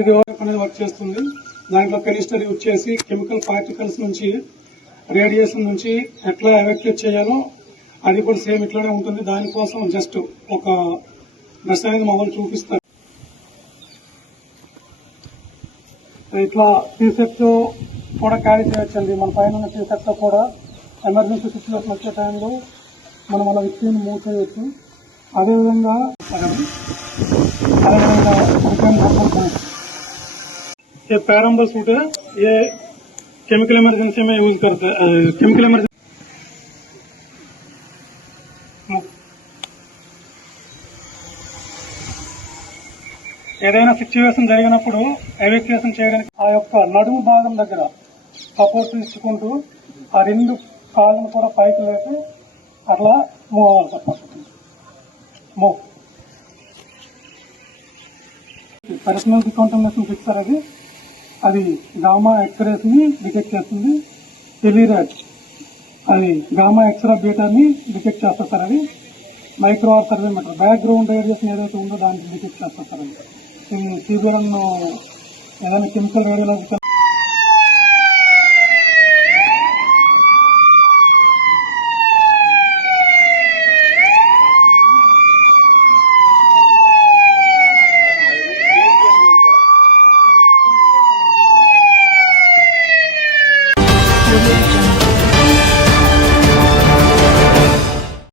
ఇది అనేది వర్క్ చేస్తుంది. దాంట్లో కెమిస్టర్ యూజ్ చేసి కెమికల్ పార్టికల్స్ నుంచి రేడియేషన్ నుంచి ఎట్లా ఎవాక్యుయేట్ చేయాలో అది కూడా సేమ్ ఇట్లానే ఉంటుంది. దానికోసం జస్ట్ ఒక డ్రెస్ అనేది మామూలు చూపిస్తారు. ఇట్లా టీషర్ట్ కూడా క్యారీ చేయొచ్చండి. మన పైన ఉన్న టీషర్ట్ కూడా ఎమర్జెన్సీ సిచ్యువేషన్ వచ్చే టైంలో మనం అలా వ్యక్తిని మూవ్ చేయొచ్చు అదేవిధంగా అదేవిధంగా రిటర్న్ థర్మల్ బూట్ ये पैराम्बल सूट है ये केमिकल इमरजेंसी में यूज करते हैं केमिकल इमरजेंसी ఏదైనా సిచ్యువేషన్ జరిగినప్పుడు ఎవాక్యుయేషన్ చేయడానికి ఆ యొక్క నడుము భాగం దగ్గర సపోర్ట్ ఇచ్చుకుంటూ ఆ రెండు కాళ్ళను కూడా పైకి లేపి అట్లా మూవ్ అవ్వాలి వస్తుంది. మూవ్. పర్సనల్ కాంటమినేషన్ ఫిక్సర్ అది. అది గామా ఎక్స్రేస్ని డిటెక్ట్ చేస్తుంది. టెలిరాజ్ అది గామా ఎక్స్రా బీటాని డిటెక్ట్ చేస్తారు సార్ అది. Micro survey meter background radiation ఏదైతే ఉందో దానికి డిటెక్ట్ చేస్తారు సార్ అది. ఈ ఏదైనా కెమికల్ రేడియోలాజికల్